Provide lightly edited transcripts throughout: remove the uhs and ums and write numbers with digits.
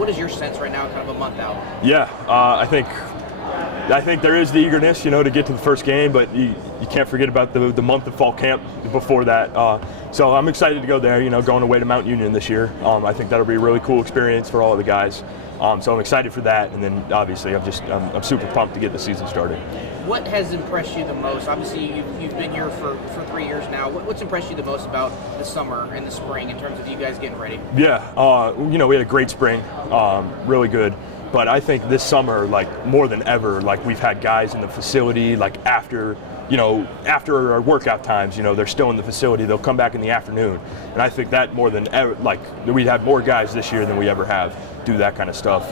What is your sense right now, kind of a month out? Yeah, I think there is the eagerness, to get to the first game, but you can't forget about the month of fall camp before that. So I'm excited to go there, going away to Mount Union this year. I think that'll be a really cool experience for all of the guys. So I'm excited for that, and then obviously I'm super pumped to get the season started. What has impressed you the most? Obviously, you've been here for 3 years now. What's impressed you the most about the summer and the spring in terms of you guys getting ready? Yeah, we had a great spring, really good. But I think this summer, more than ever, we've had guys in the facility, after our workout times, they're still in the facility. They'll come back in the afternoon. And I think that more than ever, we have more guys this year than we ever have do that kind of stuff.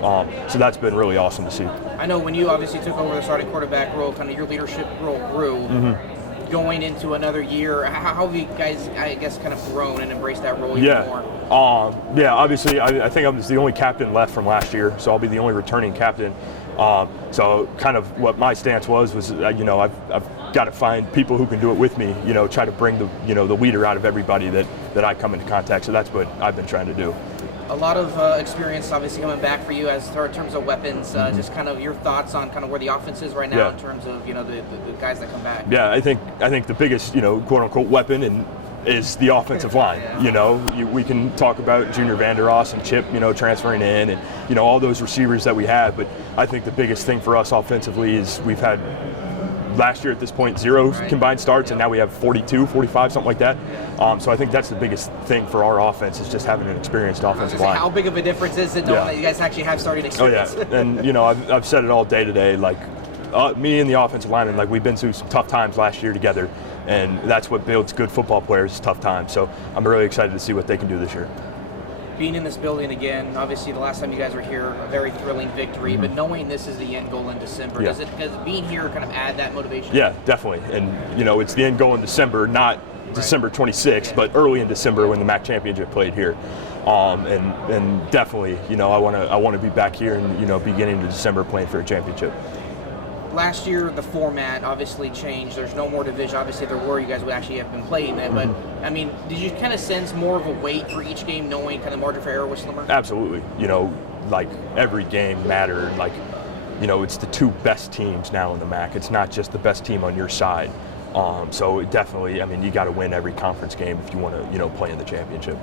So that's been really awesome to see. I know when you obviously took over the starting quarterback role, kind of your leadership role grew. Mm-hmm. Going into another year, how have you guys, I guess, kind of grown and embraced that role even more? Obviously, I think I was the only captain left from last year, so I'll be the only returning captain. So kind of what my stance was I've got to find people who can do it with me, try to bring the leader out of everybody that I come into contact. So that's what I've been trying to do. A lot of experience obviously coming back for you as in terms of weapons. Just kind of your thoughts on kind of where the offense is right now in terms of the guys that come back. Yeah, I think the biggest quote unquote weapon is the offensive line. We can talk about Junior Vandeross and Chip transferring in and all those receivers that we have, but I think the biggest thing for us offensively is we've had last year at this point 0 combined starts, and now we have 42, 45, something like that. So I think that's the biggest thing for our offense is just having an experienced offensive line. How big of a difference is it knowing that you guys actually have starting experience? Oh yeah, and I've said it all day today. Me and the offensive lineman, we've been through some tough times last year together, and that's what builds good football players, tough times. So I'm really excited to see what they can do this year. Being in this building again, obviously the last time you guys were here, a very thrilling victory, but knowing this is the end goal in December, does being here kind of add that motivation? Yeah, definitely. And, it's the end goal in December, not December 26th, but early in December when the MAC championship played here. And definitely, I want to be back here and, beginning of December playing for a championship. Last year, the format obviously changed. There's no more division. Obviously, there were. You guys would actually have been playing that. But, I mean, did you kind of sense more of a weight for each game, knowing kind of margin for error was slimmer? Absolutely. Every game mattered. It's the 2 best teams now in the MAC. It's not just the best team on your side. So it definitely, you got to win every conference game if you want to, play in the championship.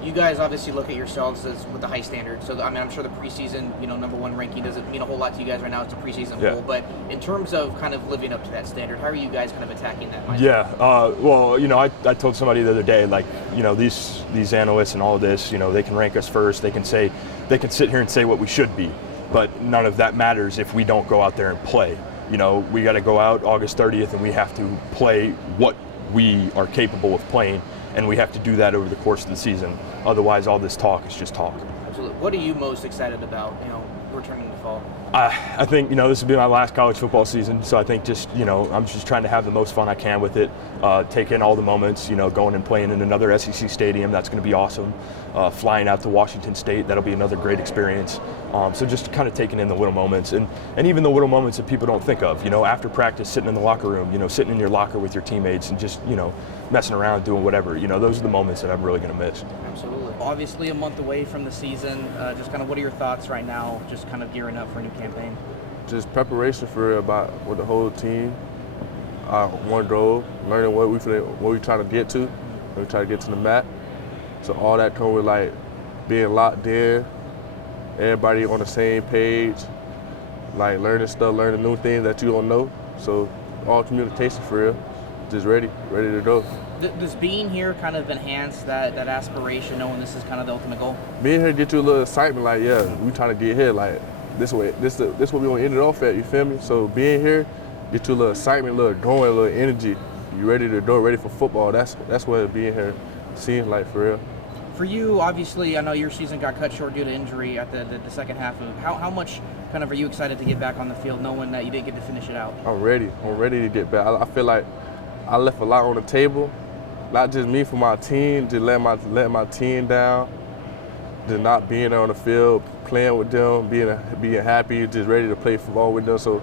You guys obviously look at yourselves as with the high standard. So, I'm sure the preseason, #1 ranking doesn't mean a whole lot to you guys right now. It's a preseason goal. But in terms of kind of living up to that standard, how are you guys kind of attacking that mindset? Yeah. I told somebody the other day, these analysts and all of this, they can rank us first. They can sit here and say what we should be. But none of that matters if we don't go out there and play. We got to go out August 30th and we have to play what we are capable of playing. And we have to do that over the course of the season. Otherwise, all this talk is just talk. Absolutely. What are you most excited about, returning to fall? I think, this will be my last college football season. So I think I'm just trying to have the most fun I can with it. Take in all the moments, going and playing in another SEC stadium. That's going to be awesome. Flying out to Washington State, that'll be another great experience. So just kind of taking in the little moments and even the little moments that people don't think of, after practice, sitting in the locker room, sitting in your locker with your teammates and just, messing around, doing whatever. Those are the moments that I'm really going to miss. Absolutely. Obviously a month away from the season. Just kind of what are your thoughts right now, just kind of gearing up for a new campaign? Just preparation for with the whole team. One goal, learning what we trying to get to. We try to get to the MAC. So all that comes with being locked in, everybody on the same page, learning stuff, learning new things that you don't know. So all communication for real. Just ready to go. Does being here kind of enhance that aspiration, knowing this is kind of the ultimate goal? Being here get you a little excitement, we trying to get here, this what we want to end it off at, you feel me? So being here, get you a little excitement, a little going, a little energy. You ready to go, ready for football. That's what being here seems like for real. For you, obviously, I know your season got cut short due to injury at the second half. How much kind of are you excited to get back on the field, knowing that you didn't get to finish it out? I'm ready to get back. I feel like I left a lot on the table, not just me, for my team, just let my team down, just not being there on the field, playing with them, being happy, just ready to play football with them. So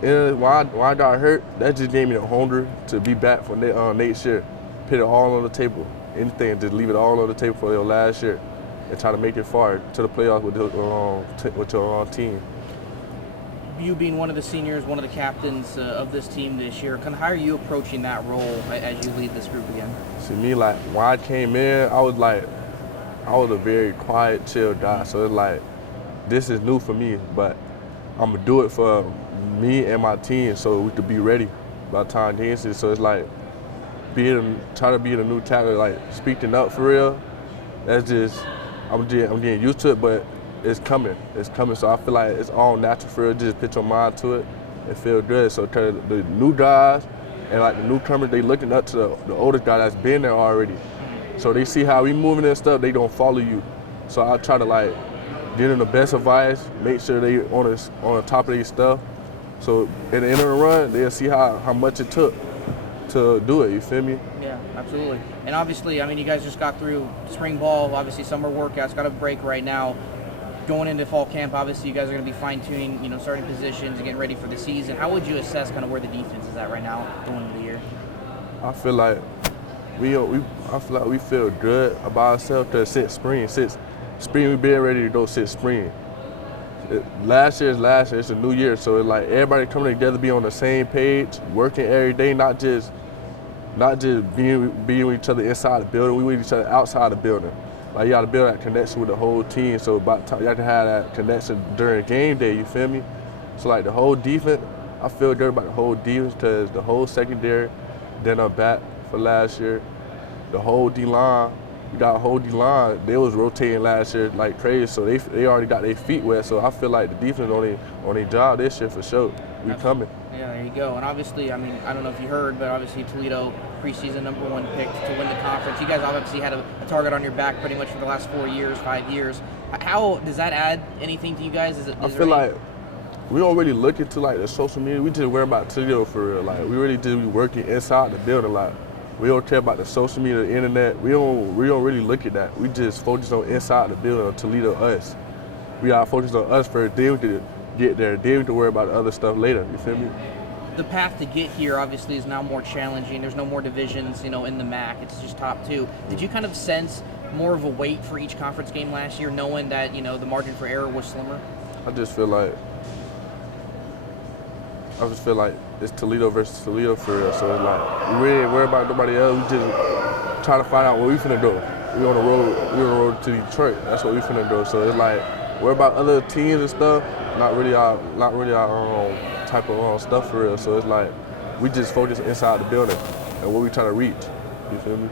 when I got hurt, that just gave me the hunger to be back for next year. Put it all on the table, anything, just leave it all on the table for their last year. and try to make it far to the playoffs with your team. You being one of the seniors, one of the captains of this team this year, kind of how are you approaching that role as you lead this group again? See, me, like, when I came in, I was a very quiet, chill guy. So it's like, this is new for me, but I'm gonna do it for me and my team so we could be ready by the time the incident. So it's like, try to be the new talent, like speaking up for real. That's just, I'm getting used to it, but it's coming. It's coming. So I feel like it's all natural for real. Just put your mind to it and feel good. So the new guys and like the newcomers, they looking up to the older guy that's been there already. So they see how we moving and stuff, they gonna follow you. So I try to like give them the best advice, make sure they on the top of their stuff. So at the end of the run, they'll see how much it took to do it, you feel me? Yeah, absolutely. And obviously, I mean, you guys just got through spring ball, obviously summer workouts, got a break right now. Going into fall camp, obviously you guys are going to be fine-tuning, starting positions and getting ready for the season. How would you assess kind of where the defense is at right now going into the year? I feel like we feel good about ourselves because since spring we've been ready to go since spring. Last year is last year, it's a new year, so it's like everybody coming together, be on the same page, working every day, not just being with each other inside the building, we with each other outside the building. Like, you got to build that connection with the whole team, so about time you have to have that connection during game day, you feel me? So like the whole defense, I feel good about the whole defense because the whole secondary, then I'm back for last year. The whole D-line, we got a whole D-line, they was rotating last year like crazy, so they already got their feet wet, so I feel like the defense on their job this year for sure. We coming. Yeah, there you go. And obviously, I mean, I don't know if you heard, but obviously Toledo, preseason #1 pick to win the conference. You guys obviously had a target on your back pretty much for the last 5 years. How does that add anything to you guys? I feel like we don't really look into like the social media. We just worry about Toledo for real. Like, we really just be working inside the building. Like, we don't care about the social media, the internet. We don't really look at that. We just focus on inside the building of Toledo, us. We gotta focus on us first. Then we can get there. Then we can worry about the other stuff later. You feel me? The path to get here obviously is now more challenging. There's no more divisions, in the MAC. It's just top 2. Did you kind of sense more of a weight for each conference game last year, knowing that, the margin for error was slimmer? I just feel like it's Toledo versus Toledo for real. So it's like, we really ain't worried about nobody else. We just trying to find out what we finna do. We on the road to Detroit. That's what we finna do. So it's like, worry about other teams and stuff. Not really our type of stuff for real. So it's like, we just focus inside the building and what we trying to reach. You feel me?